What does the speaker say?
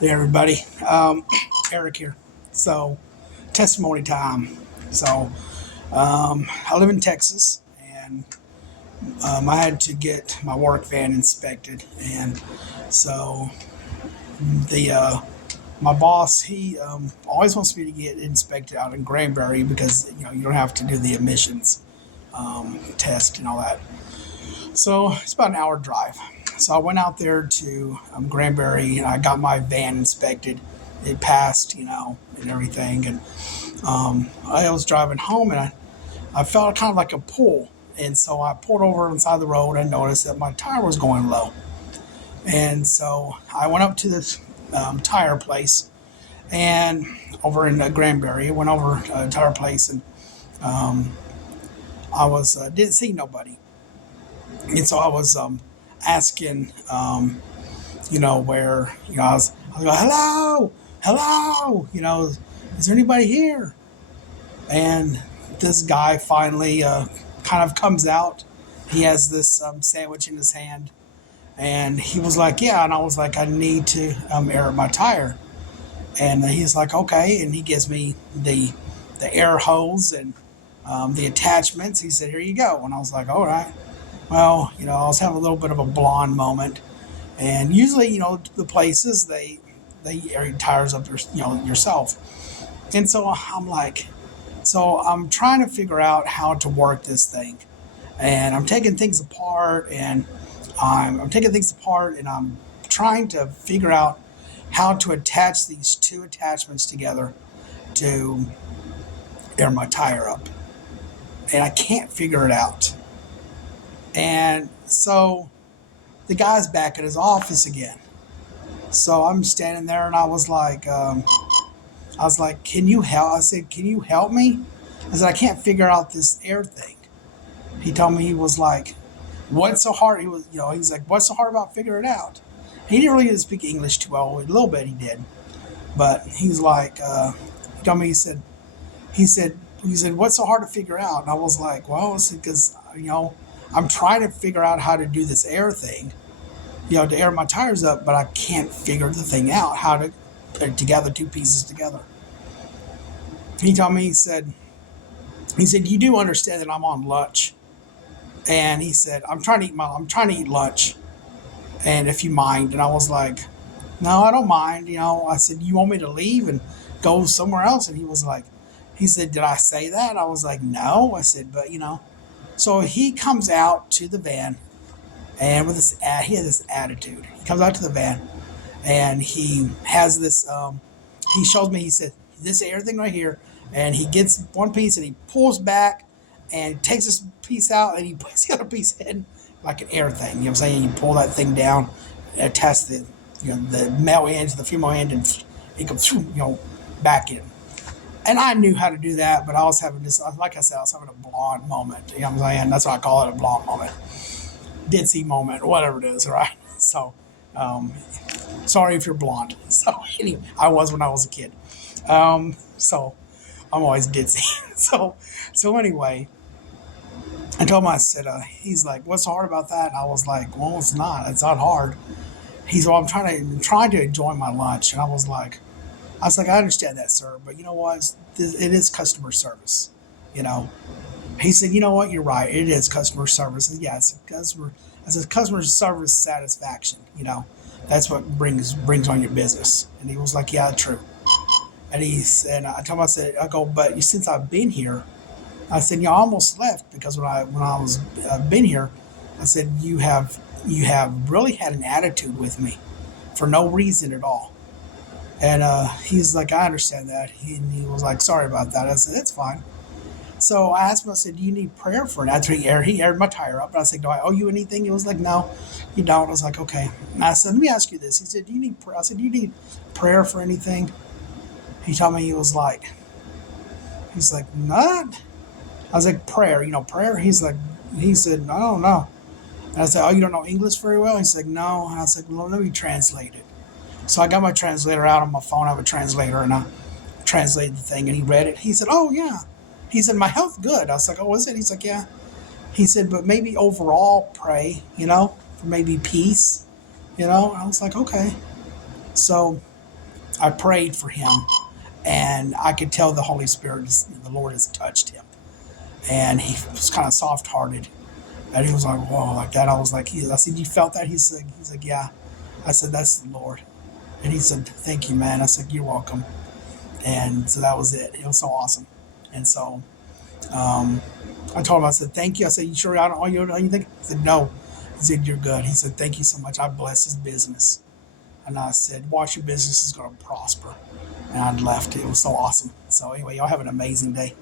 Hey everybody, Eric here. So, testimony time. So, I live in Texas, and I had to get my work van inspected, and so the my boss he always wants me to get inspected out in Granbury because you don't have to do the emissions test and all that. So it's about an hour drive. So I went out there to Granbury and I got my van inspected. It passed, and everything. And I was driving home and I felt kind of like a pull. And so I pulled over on the side of the road and noticed that my tire was going low. And so I went up to this tire place and over in Granbury. I went over to a tire place and I was didn't see nobody. And so I was asking, where, I was going, hello, hello, is there anybody here? And this guy finally kind of comes out. He has this sandwich in his hand. And he was like, yeah. And I was like, I need to air my tire. And he's like, okay. And he gives me the air hose and the attachments. He said, here you go. And I was like, all right. Well, I was having a little bit of a blonde moment. And usually, the places they air your tires up yourself. And so I'm like, so I'm trying to figure out how to work this thing. And I'm taking things apart and I'm taking things apart and I'm trying to figure out how to attach these two attachments together to air my tire up. And I can't figure it out. And so the guy's back at his office again. So I'm standing there and I was like, can you help? I said, can you help me? I said, I can't figure out this air thing. He told me, he was like, what's so hard? He's like, what's so hard about figuring it out? He didn't really speak English too well. A little bit he did. But he was like, he told me, he said, what's so hard to figure out? And I was like, well, it's because, I'm trying to figure out how to do this air thing, to air my tires up, but I can't figure the thing out, how to put together two pieces together. He told me, he said, you do understand that I'm on lunch. And he said, I'm trying to eat lunch. And if you mind. And I was like, no, I don't mind. I said, you want me to leave and go somewhere else? And he said, did I say that? I was like, no. I said, but so he comes out to the van and he has this attitude. He comes out to the van and he has this, he shows me, he said, this air thing right here. And he gets one piece and he pulls back and takes this piece out and he puts the other piece in like an air thing. You know what I'm saying? You pull that thing down, attach the male end to the female end, and it comes back in. And I knew how to do that, but I was having this, like I said, I was having a blonde moment. You know what I'm saying? That's why I call it a blonde moment, ditzy moment, whatever it is, right? So, um, sorry if you're blonde. So anyway, I was when I was a kid. So I'm always ditzy. so so anyway, I told him, I said, he's like, what's hard about that? And I was like, well, it's not. It's not hard. He's, well, I'm trying to enjoy my lunch. And I was like, I understand that, sir, but you know what? It is customer service. You know. He said, you know what? You're right. It is customer service. I said, yeah, it's customer. I said, customer service satisfaction. That's what brings on your business. And he was like, yeah, true. And he said, I told him, I said, I go, but since I've been here, I said, I almost left because when I was been here, I said, you have really had an attitude with me for no reason at all. And he's like, I understand that. He was like, sorry about that. I said, it's fine. So I asked him, I said, do you need prayer for it? After he aired my tire up. And I said, do I owe you anything? He was like, no, you don't. I was like, okay. And I said, let me ask you this. He said, do you need prayer? I said, do you need prayer for anything? He told me, he's like, not. I was like, prayer, prayer. He said, I don't know. And I said, oh, you don't know English very well? He's like, no. And I said, well, let me translate it. So I got my translator out on my phone. I have a translator, and I translated the thing, and he read it. He said, oh, yeah. He said, my health good. I was like, oh, is it? He's like, yeah. He said, but maybe overall pray, for maybe peace. I was like, okay. So I prayed for him, and I could tell the Holy Spirit, the Lord has touched him, and he was kind of soft hearted, and he was like, "Whoa," like that. I was like, I said, "You felt that?" He's like, "Yeah." I said, "That's the Lord," and he said, "Thank you, man." I said, "You're welcome," and so that was it. It was so awesome, and so um, I told him, I said, "Thank you." I said, "You sure I don't owe you anything?" He said, "No." He said, "You're good." He said, "Thank you so much. I bless his business." And I said, "Watch, your business is going to prosper." And I left. It was so awesome. So anyway, y'all have an amazing day.